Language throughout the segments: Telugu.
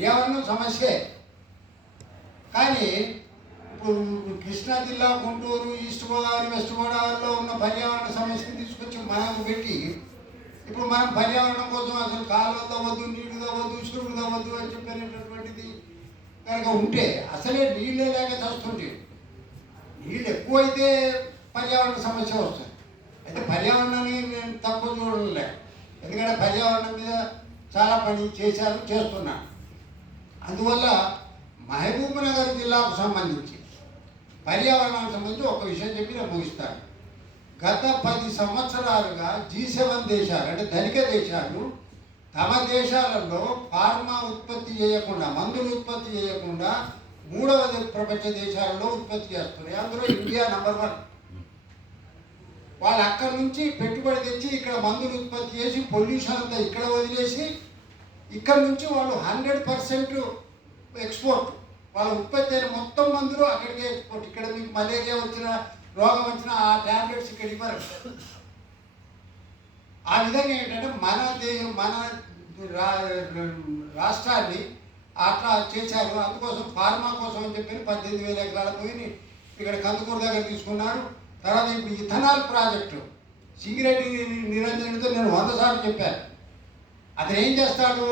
పర్యావరణం సమస్యే. కానీ ఇప్పుడు కృష్ణా జిల్లా, గుంటూరు, ఈస్ట్ గోదావరి, వెస్ట్ గోదావరిలో ఉన్న పర్యావరణ సమస్యను తీసుకొచ్చి మనకు పెట్టి ఇప్పుడు మనం పర్యావరణం కోసం అసలు కాలువ తవ్వద్దు, నీళ్లు తవ్వద్దు, చెరువులు తవ్వద్దు అని చెప్పినటువంటిది కనుక ఉంటే అసలే నీళ్ళే లేక చస్తుంటే, నీళ్ళు ఎక్కువైతే పర్యావరణ సమస్య వస్తుంది. అయితే పర్యావరణాన్ని నేను తక్కువ చూడలే, ఎందుకంటే పర్యావరణం మీద చాలా పని చేస్తున్నాను. అందువల్ల మహబూబ్నగర్ జిల్లాకు సంబంధించి పర్యావరణానికి సంబంధించి ఒక విషయం చెప్పి నేను ముగిస్తాను. గత 10 సంవత్సరాలుగా G7 దేశాలు, అంటే ధనిక దేశాలు, తమ దేశాలలో ఫార్మా ఉత్పత్తి చేయకుండా, మందులు ఉత్పత్తి చేయకుండా 3వ ప్రపంచ దేశాలలో ఉత్పత్తి చేస్తున్నాయి. అందులో ఇండియా నంబర్ 1. వాళ్ళు అక్కడి నుంచి పెట్టుబడి తెచ్చి ఇక్కడ మందులు ఉత్పత్తి చేసి పొల్యూషన్ అంతా ఇక్కడ వదిలేసి ఇక్కడ నుంచి వాళ్ళు 100% ఎక్స్పోర్ట్. వాళ్ళ ఉత్పత్తి అయిన మొత్తం మందులు అక్కడికి ఎక్స్పోర్ట్. ఇక్కడ మీకు మలేరియా వచ్చిన, రోగం వచ్చిన ఆ ట్యాబ్లెట్స్ ఇక్కడ ఇవ్వరు. ఆ విధంగా ఏంటంటే మన రాష్ట్రాన్ని అట్లా చేశారు. అందుకోసం ఫార్మా కోసం అని చెప్పి 18,000 ఎకరాల భూమిని ఇక్కడ కందుకూరు దగ్గర తీసుకున్నారు. తర్వాత ఇప్పుడు ఇథనాల్ ప్రాజెక్టు సింగిరెడ్డి నిరంజన్తో నేను 100 సార్లు చెప్పాను. అతను ఏం చేస్తాడు,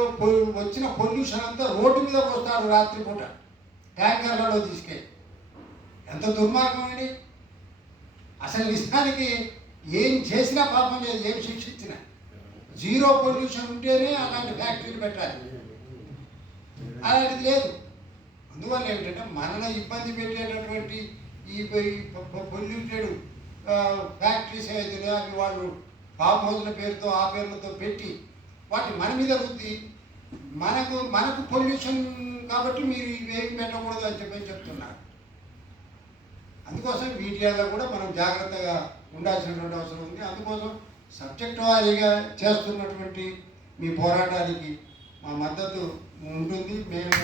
వచ్చిన పొల్యూషన్ అంతా రోడ్డు మీద పోస్తాడు రాత్రిపూట ట్యాంకర్లలో తీసుకెళ్ళి. ఎంత దుర్మార్గం అండి! అసలు నిజానికి ఏం చేసినా పాపం లేదు, ఏం శిక్షించినా. జీరో పొల్యూషన్ ఉంటేనే అలాంటి ఫ్యాక్టరీలు పెట్టాలి, అలాంటిది లేదు. అందువల్ల ఏమిటంటే మనల్ని ఇబ్బంది పెట్టేటటువంటి ఈ పొల్యూటెడ్ ఫ్యాక్టరీస్ ఏదైతే అవి వాళ్ళు ఫామ్ హౌస్ల పేరుతో ఆ పేర్లతో పెట్టి వాటి మన మీద రుద్ది మనకు పొల్యూషన్ కాబట్టి మీరు ఇవేమి పెట్టకూడదు అని చెప్తున్నారు. అందుకోసం వీటిలో కూడా మనం జాగ్రత్తగా ఉండాల్సినటువంటి అవసరం ఉంది. అందుకోసం సబ్జెక్ట్ వారీగా చేస్తున్నటువంటి మీ పోరాటానికి మా మద్దతు ఉంటుంది. మేము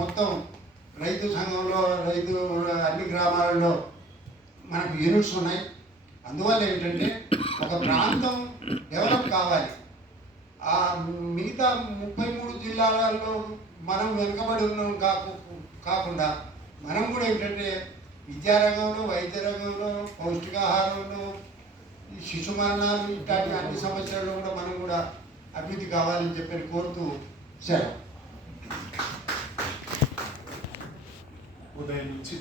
మొత్తం రైతు సంఘంలో అన్ని గ్రామాలలో మనకు యూనిట్స్ ఉన్నాయి. అందువల్ల ఏమిటంటే ఒక ప్రాంతం డెవలప్ కావాలి. ఆ మిగతా 33 జిల్లాలలో మనం వెనుకబడి ఉన్నాం కాకుండా మనం కూడా ఏంటంటే విద్యారంగంలో, వైద్య రంగంలో, పౌష్టికాహారంలో, శిశు మరణాలు ఇట్లాంటి అన్ని సమస్యల్లో కూడా మనం కూడా అభివృద్ధి కావాలని చెప్పి కోరుతూ సెలవు. ఉదయం నుంచి